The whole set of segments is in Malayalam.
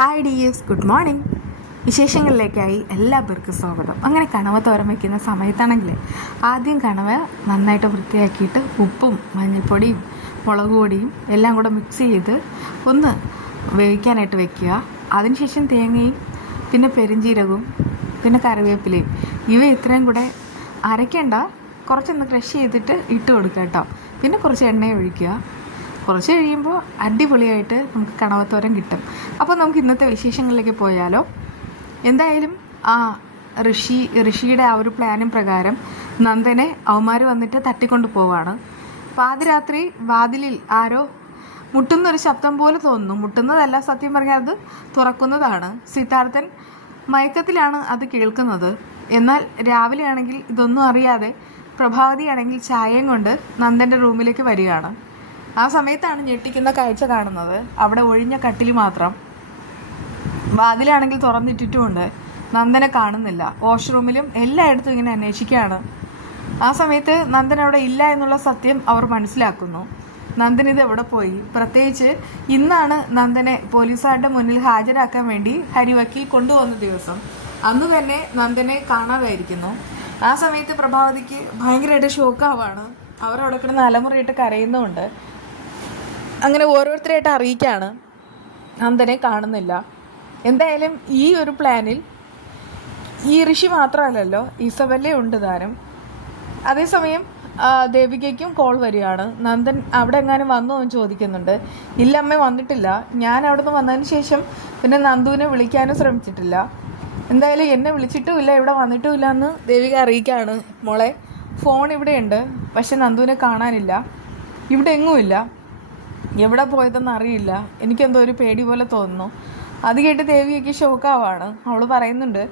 Hi dears, good morning. വിശേഷങ്ങളിലേക്കായി എല്ലാവർക്കും സ്വാഗതം. അങ്ങനെ കണവ തോരൻ വയ്ക്കുന്ന സമയത്താണെങ്കിൽ ആദ്യം കണവ നന്നായിട്ട് വൃത്തിയാക്കിയിട്ട് ഉപ്പും മഞ്ഞൾപ്പൊടിയും മുളക് പൊടിയും എല്ലാം കൂടെ മിക്സ് ചെയ്ത് ഒന്ന് വേവിക്കാനായിട്ട് വെക്കുക. അതിനുശേഷം തേങ്ങയും പിന്നെ പെരുംജീരകവും പിന്നെ കറിവേപ്പിലയും ഇവ ഇത്രയും കൂടെ അരയ്ക്കേണ്ട, കുറച്ചൊന്ന് ക്രഷ് ചെയ്തിട്ട് ഇട്ട് കൊടുക്കുക കേട്ടോ. പിന്നെ കുറച്ച് എണ്ണ ഒഴിക്കുക. കുറച്ച് കഴിയുമ്പോൾ അടിപൊളിയായിട്ട് നമുക്ക് കണവത്തോരൻ കിട്ടും. അപ്പോൾ നമുക്ക് ഇന്നത്തെ വിശേഷങ്ങളിലേക്ക് പോയാലോ. എന്തായാലും ഋഷിയുടെ ആ ഒരു പ്ലാനും പ്രകാരം നന്ദനെ അവന്മാർ വന്നിട്ട് തട്ടിക്കൊണ്ട് പോവാണ്. പാതിരാത്രി വാതിലിൽ ആരോ മുട്ടുന്നൊരു ശബ്ദം പോലെ തോന്നുന്നു. മുട്ടുന്നതല്ല, സത്യം പറഞ്ഞാൽ അത് തുറക്കുന്നതാണ്. സിദ്ധാർത്ഥൻ മയക്കത്തിലാണ് അത് കേൾക്കുന്നത്. എന്നാൽ രാവിലെ ആണെങ്കിൽ ഇതൊന്നും അറിയാതെ പ്രഭാവതിയാണെങ്കിൽ ചായയും കൊണ്ട് നന്ദൻ്റെ റൂമിലേക്ക് വരികയാണ്. ആ സമയത്താണ് ഞെട്ടിക്കുന്ന കാഴ്ച കാണുന്നത്. അവിടെ ഒഴിഞ്ഞ കട്ടിൽ മാത്രം, വാതിലാണെങ്കിൽ തുറന്നിട്ടിട്ടുമുണ്ട്. നന്ദനെ കാണുന്നില്ല. വാഷ്റൂമിലും എല്ലായിടത്തും ഇങ്ങനെ അന്വേഷിക്കുകയാണ്. ആ സമയത്ത് നന്ദൻ അവിടെ ഇല്ല എന്നുള്ള സത്യം അവർ മനസ്സിലാക്കുന്നു. നന്ദൻ ഇത് എവിടെ പോയി? പ്രത്യേകിച്ച് ഇന്നാണ് നന്ദനെ പോലീസുകാരുടെ മുന്നിൽ ഹാജരാക്കാൻ വേണ്ടി ഹരിവക്കി കൊണ്ടുവന്ന ദിവസം. അന്ന് തന്നെ നന്ദനെ കാണാതായിരിക്കുന്നു. ആ സമയത്ത് പ്രഭാവതിക്ക് ഭയങ്കരമായിട്ട് ഷോക്കാവാണ്. അവർ അവിടെ കിടന്ന് അലമുറയിട്ട് കരയുന്നുമുണ്ട്. അങ്ങനെ ഓരോരുത്തരായിട്ട് അറിയിക്കുകയാണ്, നന്ദനെ കാണുന്നില്ല. എന്തായാലും ഈ ഒരു പ്ലാനിൽ ഈ ഋഷി മാത്രമല്ലല്ലോ, ഇസബല്ലേ ഉണ്ട് താനും. അതേസമയം ദേവികയ്ക്കും കോൾ വരികയാണ്. നന്ദൻ അവിടെ എങ്ങാനും വന്നു എന്ന് ചോദിക്കുന്നുണ്ട്. ഇല്ല അമ്മ, വന്നിട്ടില്ല. ഞാൻ അവിടെ നിന്ന് വന്നതിന് ശേഷം പിന്നെ നന്ദുവിനെ വിളിക്കാനും ശ്രമിച്ചിട്ടില്ല. എന്തായാലും എന്നെ വിളിച്ചിട്ടുമില്ല, ഇവിടെ വന്നിട്ടുമില്ല എന്ന് ദേവിക അറിയിക്കുകയാണ്. മോളെ, ഫോൺ ഇവിടെയുണ്ട്, പക്ഷെ നന്ദുവിനെ കാണാനില്ല. ഇവിടെ എങ്ങുമില്ല. എവിടെ പോയതെന്ന് അറിയില്ല. എനിക്കെന്തോ ഒരു പേടി പോലെ തോന്നുന്നു. അത് കേട്ട് ദേവിക്ക് ഷോക്കാവാണ്. അവൾ പറയുന്നുണ്ട്,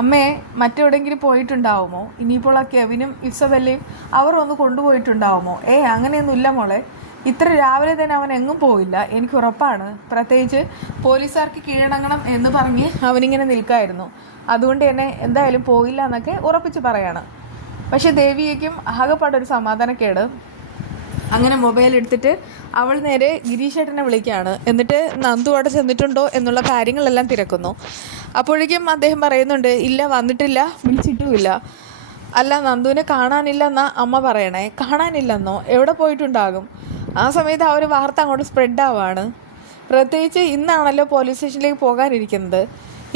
അമ്മേ, മറ്റെവിടെയെങ്കിലും പോയിട്ടുണ്ടാവുമോ? ഇനിയിപ്പോൾ ആ കെവിനും ഇസബെല്ലയും അവർ ഒന്ന് കൊണ്ടുപോയിട്ടുണ്ടാവുമോ? അങ്ങനെയൊന്നുമില്ല മോളെ. ഇത്ര രാവിലെ തന്നെ അവൻ എങ്ങും പോയില്ല, എനിക്ക് ഉറപ്പാണ്. പ്രത്യേകിച്ച് പോലീസുകാർക്ക് കീഴടങ്ങണം എന്ന് പറഞ്ഞ് അവനിങ്ങനെ നിൽക്കായിരുന്നു. അതുകൊണ്ട് തന്നെ എന്തായാലും പോയില്ല എന്നൊക്കെ ഉറപ്പിച്ച് പറയാണ്. പക്ഷെ ദേവികയ്ക്കും ആകെപ്പാടൊരു സമാധാനക്കേട്. അങ്ങനെ മൊബൈൽ എടുത്തിട്ട് അവൾ നേരെ ഗിരീഷേട്ടനെ വിളിക്കുകയാണ്. എന്നിട്ട് നന്ദു അവിടെ ചെന്നിട്ടുണ്ടോ എന്നുള്ള കാര്യങ്ങളെല്ലാം തിരക്കുന്നു. അപ്പോഴേക്കും അദ്ദേഹം പറയുന്നുണ്ട്, ഇല്ല, വന്നിട്ടില്ല, വിളിച്ചിട്ടുമില്ല. അല്ല, നന്ദുവിനെ കാണാനില്ല എന്നാ അമ്മ പറയണേ. കാണാനില്ലെന്നോ? എവിടെ പോയിട്ടുണ്ടാകും? ആ സമയത്ത് ആ ഒരു വാർത്ത അങ്ങോട്ട് സ്പ്രെഡ് ആവാണ്. പ്രത്യേകിച്ച് ഇന്നാണല്ലോ പോലീസ് സ്റ്റേഷനിലേക്ക് പോകാനിരിക്കുന്നത്.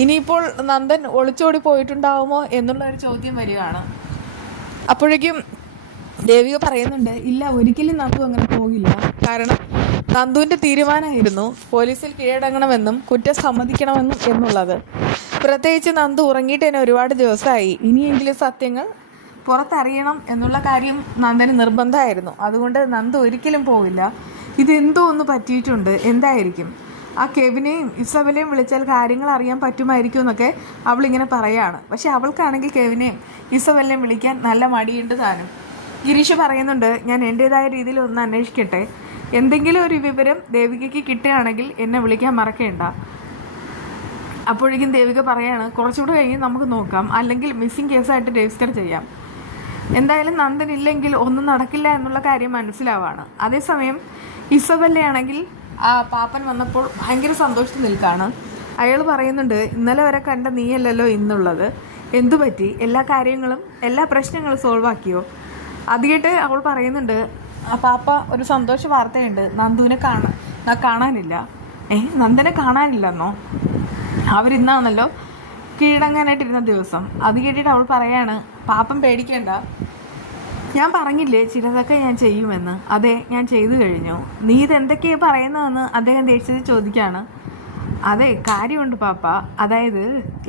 ഇനിയിപ്പോൾ നന്ദൻ ഒളിച്ചോടി പോയിട്ടുണ്ടാകുമോ എന്നുള്ള ഒരു ചോദ്യം വരികയാണ്. അപ്പോഴേക്കും ദേവിക പറയുന്നുണ്ട്, ഇല്ല, ഒരിക്കലും നന്ദു അങ്ങനെ പോകില്ല. കാരണം നന്ദുവിൻ്റെ തീരുമാനമായിരുന്നു പോലീസിൽ കീഴടങ്ങണമെന്നും കുറ്റം സമ്മതിക്കണമെന്നും എന്നുള്ളത്. പ്രത്യേകിച്ച് നന്ദു ഉറങ്ങിയിട്ട് തന്നെ ഒരുപാട് ദിവസമായി. ഇനിയെങ്കിലും സത്യങ്ങൾ പുറത്തറിയണം എന്നുള്ള കാര്യം നന്ദന് നിർബന്ധമായിരുന്നു. അതുകൊണ്ട് നന്ദു ഒരിക്കലും പോകില്ല. ഇതെന്തോ ഒന്ന് പറ്റിയിട്ടുണ്ട്. എന്തായിരിക്കും? ആ കെവിനെയും ഇസബലെയും വിളിച്ചാൽ കാര്യങ്ങൾ അറിയാൻ പറ്റുമായിരിക്കും എന്നൊക്കെ അവളിങ്ങനെ പറയുകയാണ്. പക്ഷെ അവൾക്കാണെങ്കിൽ കെവിനെയും ഇസബലിനെയും വിളിക്കാൻ നല്ല മടിയുണ്ട് താനും. ഗിരീഷ് പറയുന്നുണ്ട്, ഞാൻ എൻ്റേതായ രീതിയിൽ ഒന്ന് അന്വേഷിക്കട്ടെ. എന്തെങ്കിലും ഒരു വിവരം ദേവികയ്ക്ക് കിട്ടുകയാണെങ്കിൽ എന്നെ വിളിക്കാൻ മറക്കേണ്ട. അപ്പോഴേക്കും ദേവിക പറയാണ്, കുറച്ചുകൂടെ കഴിഞ്ഞ് നമുക്ക് നോക്കാം, അല്ലെങ്കിൽ മിസ്സിങ് കേസായിട്ട് രജിസ്റ്റർ ചെയ്യാം. എന്തായാലും നന്ദൻ ഇല്ലെങ്കിൽ ഒന്നും നടക്കില്ല എന്നുള്ള കാര്യം മനസ്സിലാവാണ്. അതേസമയം ഇസബല്ലയാണെങ്കിൽ ആ പാപ്പൻ വന്നപ്പോൾ ഭയങ്കര സന്തോഷത്തിൽ നിൽക്കുകയാണ്. അയാൾ പറയുന്നുണ്ട്, ഇന്നലെ വരെ കണ്ട നീയല്ലല്ലോ ഇന്നുള്ളത്. എന്തു പറ്റി? എല്ലാ കാര്യങ്ങളും എല്ലാ പ്രശ്നങ്ങളും സോൾവ് ആക്കിയോ? അത് കേട്ട് അവൾ പറയുന്നുണ്ട്, ആ പാപ്പ, ഒരു സന്തോഷ വാർത്തയുണ്ട്. നന്ദുവിനെ കാണാനില്ല. നന്ദനെ കാണാനില്ലെന്നോ? അവരിന്നാണല്ലോ കീഴടങ്ങാനായിട്ടിരുന്ന ദിവസം. അത് കേട്ടിട്ട് അവൾ പറയാണ്, പാപ്പൻ പേടിക്കേണ്ട, ഞാൻ പറഞ്ഞില്ലേ ചിലതൊക്കെ ഞാൻ ചെയ്യുമെന്ന്. അതെ, ഞാൻ ചെയ്തു കഴിഞ്ഞു. നീ ഇതെന്തൊക്കെയാണ് പറയുന്നതെന്ന് അദ്ദേഹം ദേഷ്യത്തിൽ ചോദിക്കുകയാണ്. അതെ, കാര്യമുണ്ട് പാപ്പ. അതായത്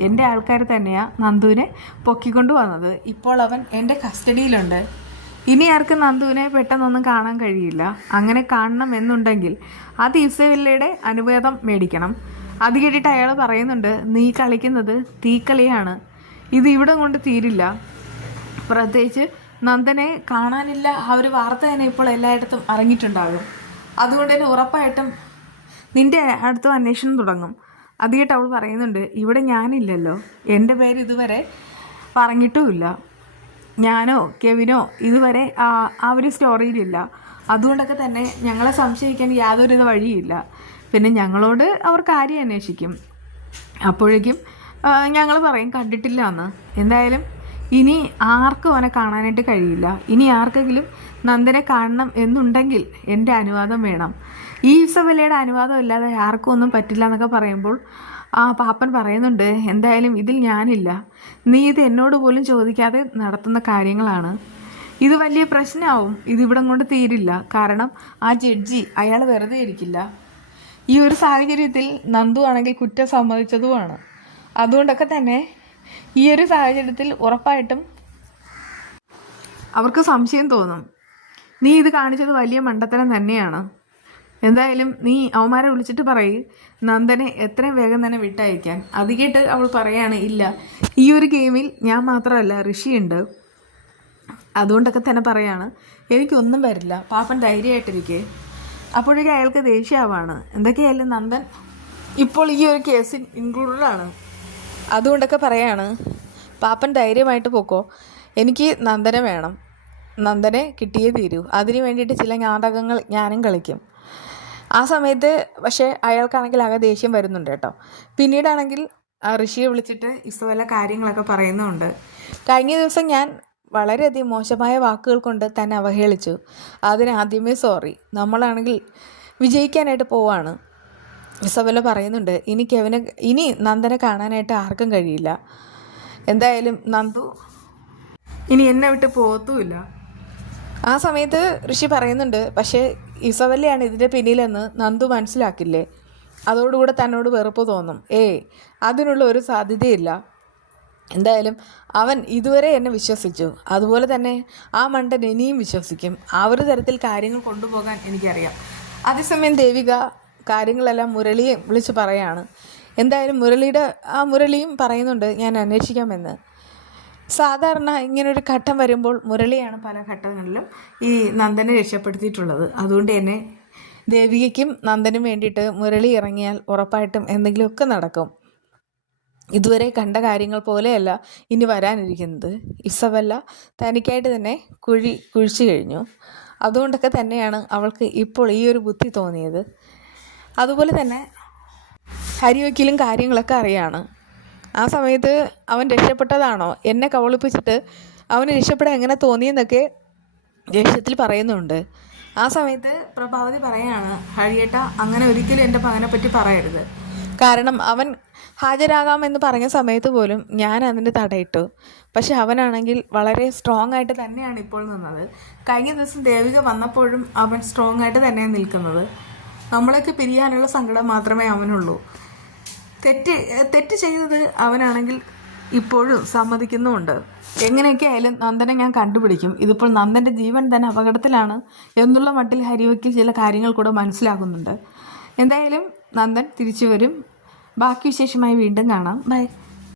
എൻ്റെ ആൾക്കാർ തന്നെയാണ് നന്ദുവിനെ പൊക്കിക്കൊണ്ടു വന്നത്. ഇപ്പോൾ അവൻ എൻ്റെ കസ്റ്റഡിയിലുണ്ട്. ഇനി ആർക്കും നന്ദുവിനെ പെട്ടെന്നൊന്നും കാണാൻ കഴിയില്ല. അങ്ങനെ കാണണം എന്നുണ്ടെങ്കിൽ അത് ഇസബെല്ലയുടെ അനുവാദം മേടിക്കണം. അത് കേട്ടിട്ട് അയാൾ പറയുന്നുണ്ട്, നീ കളിക്കുന്നത് തീക്കളിയാണ്. ഇത് ഇവിടെ കൊണ്ട് തീരില്ല. പ്രത്യേകിച്ച് നന്ദനെ കാണാനില്ല ആ ഒരു വാർത്ത തന്നെ ഇപ്പോൾ എല്ലായിടത്തും അറിഞ്ഞിട്ടുണ്ടാകും. അതുകൊണ്ട് തന്നെ ഉറപ്പായിട്ടും നിൻ്റെ അടുത്തും അന്വേഷണം തുടങ്ങും. അത് കേട്ട് അവൾ പറയുന്നുണ്ട്, ഇവിടെ ഞാനില്ലല്ലോ, എൻ്റെ പേര് ഇതുവരെ പറഞ്ഞിട്ടുമില്ല. ഞാനോ കെവിനോ ഇതുവരെ ആ ഒരു സ്റ്റോറിയിലില്ല. അതുകൊണ്ടൊക്കെ തന്നെ ഞങ്ങളെ സംശയിക്കാൻ യാതൊരു വഴിയില്ല. പിന്നെ ഞങ്ങളോട് അവർ കാര്യം അന്വേഷിക്കും. അപ്പോഴേക്കും ഞങ്ങൾ പറയും കണ്ടിട്ടില്ല എന്ന്. എന്തായാലും ഇനി ആർക്കും അവനെ കാണാനായിട്ട് കഴിയില്ല. ഇനി ആർക്കെങ്കിലും നന്ദനെ കാണണം എന്നുണ്ടെങ്കിൽ എൻ്റെ അനുവാദം വേണം. ഈ ഇസബെല്ലയുടെ അനുവാദം ഇല്ലാതെ ആർക്കും ഒന്നും പറ്റില്ല എന്നൊക്കെ പറയുമ്പോൾ പാപ്പൻ പറയുന്നുണ്ട്, എന്തായാലും ഇതിൽ ഞാനില്ല. നീ ഇത് എന്നോട് പോലും ചോദിക്കാതെ നടത്തുന്ന കാര്യങ്ങളാണ്. ഇത് വലിയ പ്രശ്നമാവും. ഇതിവിടം കൊണ്ട് തീരില്ല. കാരണം ആ ജഡ്ജി അയാൾ വെറുതെ ഇരിക്കില്ല. ഈ ഒരു സാഹചര്യത്തിൽ നന്ദു ആണെങ്കിൽ കുറ്റം സമ്മതിച്ചതുമാണ്. അതുകൊണ്ടൊക്കെ തന്നെ ഈ ഒരു സാഹചര്യത്തിൽ ഉറപ്പായിട്ടും അവർക്ക് സംശയം തോന്നും. നീ ഇത് കാണിച്ചത് വലിയ മണ്ടത്തരം തന്നെയാണ്. എന്തായാലും നീ അവന്മാരെ വിളിച്ചിട്ട് പറയും നന്ദനെ എത്രയും വേഗം തന്നെ വിട്ടയക്കാൻ. അത് കേട്ട് അവൾ പറയാണ്, ഇല്ല, ഈ ഒരു ഗെയിമിൽ ഞാൻ മാത്രമല്ല ഋഷിയുണ്ട്. അതുകൊണ്ടൊക്കെ തന്നെ പറയാണ് എനിക്കൊന്നും വരില്ല, പാപ്പൻ ധൈര്യമായിട്ടിരിക്കേ. അപ്പോഴേക്കും അയാൾക്ക് ദേഷ്യമാവാണ്. എന്തൊക്കെയായാലും നന്ദൻ ഇപ്പോൾ ഈ ഒരു കേസിൽ ഇൻക്ലൂഡഡാണ്. അതുകൊണ്ടൊക്കെ പറയാണ് പാപ്പൻ ധൈര്യമായിട്ട് പോക്കോ, എനിക്ക് നന്ദനെ വേണം, നന്ദനെ കിട്ടിയേ തീരൂ. അതിന് വേണ്ടിയിട്ട് ചില നാടകങ്ങൾ ഞാനും കളിക്കും. ആ സമയത്ത് പക്ഷേ അയാൾക്കാണെങ്കിൽ ആകെ ദേഷ്യം വരുന്നുണ്ട് കേട്ടോ. പിന്നീടാണെങ്കിൽ ഋഷിയെ വിളിച്ചിട്ട് ഇസബെല്ല കാര്യങ്ങളൊക്കെ പറയുന്നുണ്ട്. കഴിഞ്ഞ ദിവസം ഞാൻ വളരെയധികം മോശമായ വാക്കുകൾ കൊണ്ട് തന്നെ അവഹേളിച്ചു. അതിനാദ്യമേ സോറി. നമ്മളാണെങ്കിൽ വിജയിക്കാനായിട്ട് പോവാണ്. ഇസബെല്ല പറയുന്നുണ്ട്, ഇനി നന്ദനെ കാണാനായിട്ട് ആർക്കും കഴിയില്ല. എന്തായാലും നന്ദു ഇനി എന്നെ വിട്ട് പോകത്തുമില്ല. ആ സമയത്ത് ഋഷി പറയുന്നുണ്ട്, പക്ഷേ ഇസബെല്ലയാണ് ഇതിൻ്റെ പിന്നിലെന്ന് നന്ദു മനസ്സിലാക്കില്ലേ, അതോടുകൂടെ തന്നോട് വെറുപ്പ് തോന്നും. അതിനുള്ള ഒരു സാധ്യതയില്ല. എന്തായാലും അവൻ ഇതുവരെ എന്നെ വിശ്വസിച്ചു, അതുപോലെ തന്നെ ആ മണ്ടൻ ഇനിയും വിശ്വസിക്കും. ആ ഒരു തരത്തിൽ കാര്യങ്ങൾ കൊണ്ടുപോകാൻ എനിക്കറിയാം. അതേസമയം ദേവിക കാര്യങ്ങളെല്ലാം മുരളിയെ വിളിച്ച് പറയാണ്. എന്തായാലും മുരളിയും പറയുന്നുണ്ട് ഞാൻ അന്വേഷിക്കാമെന്ന്. സാധാരണ ഇങ്ങനൊരു ഘട്ടം വരുമ്പോൾ മുരളിയാണ് പല ഘട്ടങ്ങളിലും ഈ നന്ദനെ രക്ഷപ്പെടുത്തിയിട്ടുള്ളത്. അതുകൊണ്ട് തന്നെ ദേവികയ്ക്കും നന്ദനും വേണ്ടിയിട്ട് മുരളി ഇറങ്ങിയാൽ ഉറപ്പായിട്ടും എന്തെങ്കിലുമൊക്കെ നടക്കും. ഇതുവരെ കണ്ട കാര്യങ്ങൾ പോലെയല്ല ഇനി വരാനിരിക്കുന്നത്. ഇസബെല്ല തനിക്കായിട്ട് തന്നെ കുഴിച്ചു കഴിഞ്ഞു. അതുകൊണ്ടൊക്കെ തന്നെയാണ് അവൾക്ക് ഇപ്പോൾ ഈ ഒരു ബുദ്ധി തോന്നിയത്. അതുപോലെ തന്നെ ഹരിവക്കീലും കാര്യങ്ങളൊക്കെ അറിയാണ്. ആ സമയത്ത് അവൻ രക്ഷപ്പെട്ടതാണോ, എന്നെ കബളിപ്പിച്ചിട്ട് അവന് രക്ഷപ്പെടാൻ എങ്ങനെ തോന്നിയെന്നൊക്കെ ദേഷ്യത്തിൽ പറയുന്നുണ്ട്. ആ സമയത്ത് പ്രഭാവതി പറയാണ്, ഹരിയേട്ട അങ്ങനെ ഒരിക്കലും എൻ്റെ മകനെ പറ്റി പറയരുത്. കാരണം അവൻ ഹാജരാകാമെന്ന് പറഞ്ഞ സമയത്ത് പോലും ഞാൻ അതിന് തടയിട്ടു. പക്ഷെ അവനാണെങ്കിൽ വളരെ സ്ട്രോങ് ആയിട്ട് തന്നെയാണ് ഇപ്പോൾ നിന്നത്. കഴിഞ്ഞ ദിവസം ദേവിക വന്നപ്പോഴും അവൻ സ്ട്രോങ് ആയിട്ട് തന്നെയാണ് നിൽക്കുന്നത്. നമ്മളൊക്കെ പിരിയാനുള്ള സങ്കടം മാത്രമേ അവനുള്ളൂ. തെറ്റ് ചെയ്തത് അവനാണെങ്കിൽ ഇപ്പോഴും സമ്മതിക്കുന്നുമുണ്ട്. എങ്ങനെയൊക്കെ ആയാലും നന്ദനെ ഞാൻ കണ്ടുപിടിക്കും. ഇതിപ്പോൾ നന്ദൻ്റെ ജീവൻ തന്നെ അപകടത്തിലാണ് എന്നുള്ള മട്ടിൽ ഹരിവയ്ക്ക് ചില കാര്യങ്ങൾ കൂടെ മനസ്സിലാകുന്നുണ്ട്. എന്തായാലും നന്ദൻ തിരിച്ചു വരും. ബാക്കി വിശേഷമായി വീണ്ടും കാണാം. ബൈ.